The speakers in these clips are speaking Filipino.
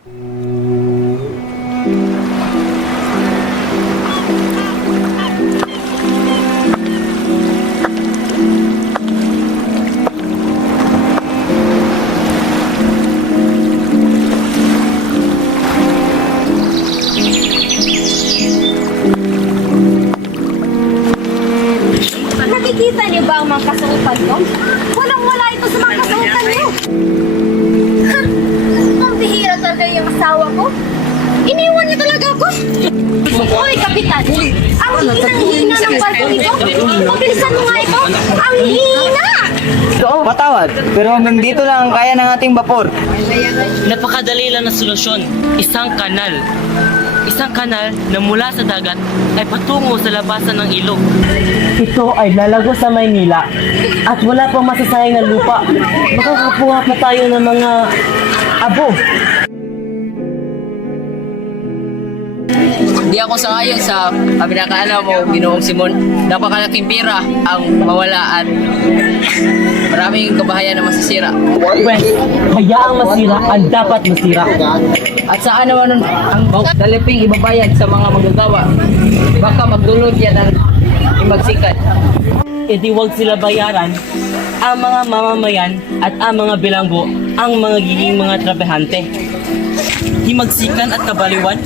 Nakikita niyo ba ang mga kasuotan ko? Walang wala ito sa mga kasuotan niyo! Asawa ko. Iniwan niya talaga ako. Hoy, Kapitan! Ang hinang-hina ng barko nito! Mabilisan mo nga ito! Ang hina! Patawad, pero hanggang dito lang ang kaya ng ating vapor. Napakadali lang na solusyon. Isang kanal. Isang kanal na mula sa dagat ay patungo sa labasan ng ilog. Ito ay lalago sa Maynila at wala pang masasayang na lupa. Makakakuha pa tayo ng mga abo. Hindi ako sangayon sa pinakaala mo, Ginoong Simon. Napakalaking pira ang mawala at maraming kabahayan na masisira. Pwes, hayaang masira ang dapat masira. At saan naman nun ang taliping ibabayad sa mga magagawa? Baka magdulot yan ang imagsikat. E di wag sila bayaran ang mga mamamayan at ang mga bilanggo ang mga giging mga trabahante. Himagsikan at kabaliwan?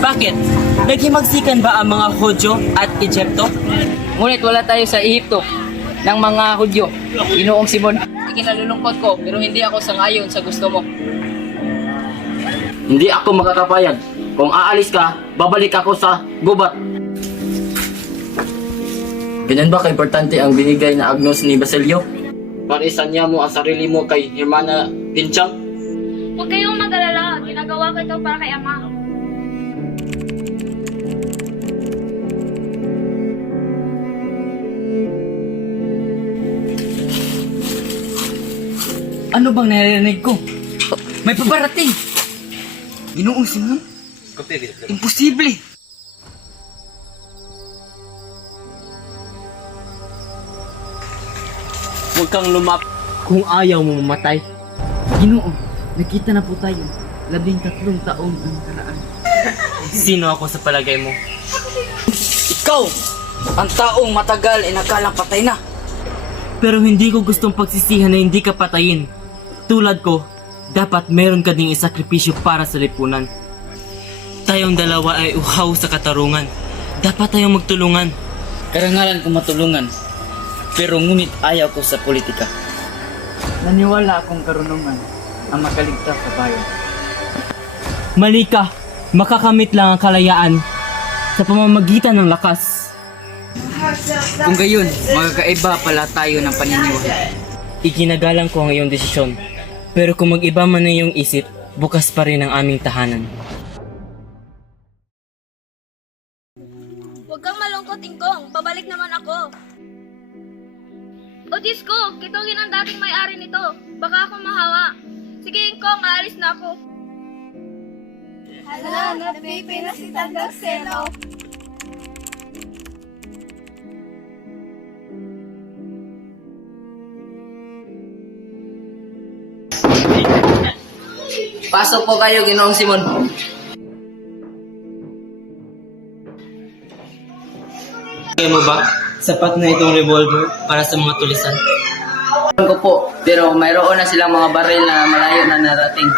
Bakit? Naghimagsikan ba ang mga Hodyo at Egypto? Ngunit wala tayo sa Ehipto ng mga Hudyo. Ginoong Simon, ikinalulungkot ko pero hindi ako sangayon sa gusto mo. Hindi ako makakapayag. Kung aalis ka, babalik ako sa gubat. Ganyan ba ka-importante ang binigay na agnos ni Basilio? Parisan niya mo ang sarili mo kay Hermana Pinchang? Huwag kayong mag-alala. Ginagawa ko ito para kay Ama. Ano bang naririnig ko? May pabarating! Ginoong Simon? Imposible! Huwag kang lumap kung ayaw mo mamatay. Ginoo, nakita na po tayo. Labing tatlong taon ang nakaraan. Sino ako sa palagay mo? Ikaw! Ang taong matagal ay nakalang patay na. Pero hindi ko gustong pagsisihan na hindi ka patayin. Tulad ko, dapat meron ka ding isakripisyo para sa lipunan. Tayong dalawa ay uhaw sa katarungan. Dapat tayong magtulungan. Karangalan ko matulungan. Pero ngunit ayaw ko sa politika. Naniwala akong karunungan ang makaligtas sa bayan. Mali ka, makakamit lang ang kalayaan sa pamamagitan ng lakas. Kung gayon, magkakaiba pala tayo ng paniniwala. Iginagalang ko ang iyong desisyon. Pero kung mag-iba man na iyong isip, bukas pa rin ang aming tahanan. Huwag kang malungkot, Ingkong. Pabalik naman ako. O Diyos ko, kitugin ang dating may-ari nito. Baka ako mahawa. Sige, Ingkong, aalis na ako. Hala, napipi na si Tandang Selo. Pasok po kayo, Ginoong Simon. Kaya mo ba? Sapat na itong revolver para sa mga tulisan. Ko po, pero mayroon na silang mga baril na malayo na narating.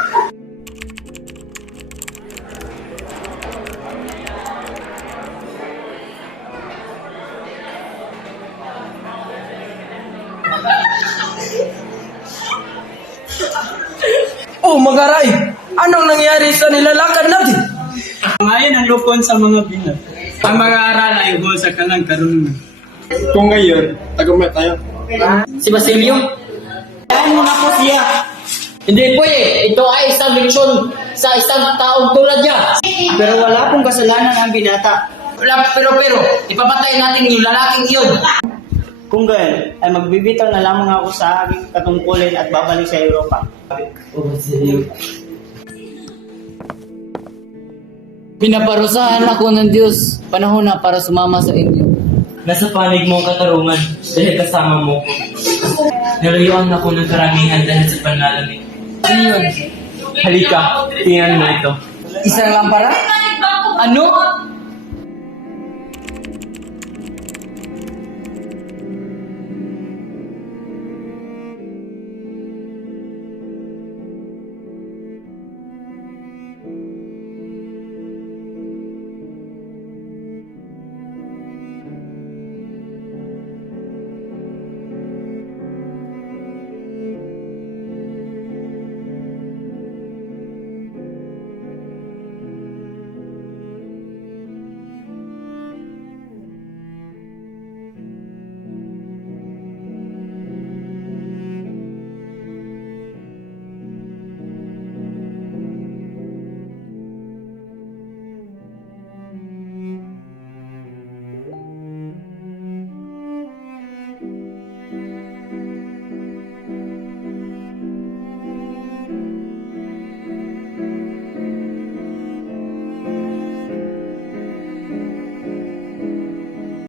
Oh, magaray! Anong nangyari sa nilalakad natin? Ngayon ang lupon sa mga binat. Ang mga aral ay sa kanang karunungan. Kung ngayon, tagumpay tayo. Si Basilio? Mo na po siya. Hindi po eh. Ito ay isang leksyon sa isang taong tulad niya. Pero wala pong kasalanan ang binata. Wala, pero pero, ipapatay natin yung lalaking yun. Kung gayon, ay magbibitaw na lamang ako sa aking katungkulin at babalik sa Europa. Pinaparusahan ako ng Diyos. Panahon na para sumama sa inyo. Nasa panig mo ang katarungan dahil kasama mo ko. Nalayuan ako ng karamihan dahil sa panlalamig. Ano yun? Halika, tingnan mo ito. Isang lampara? Ano?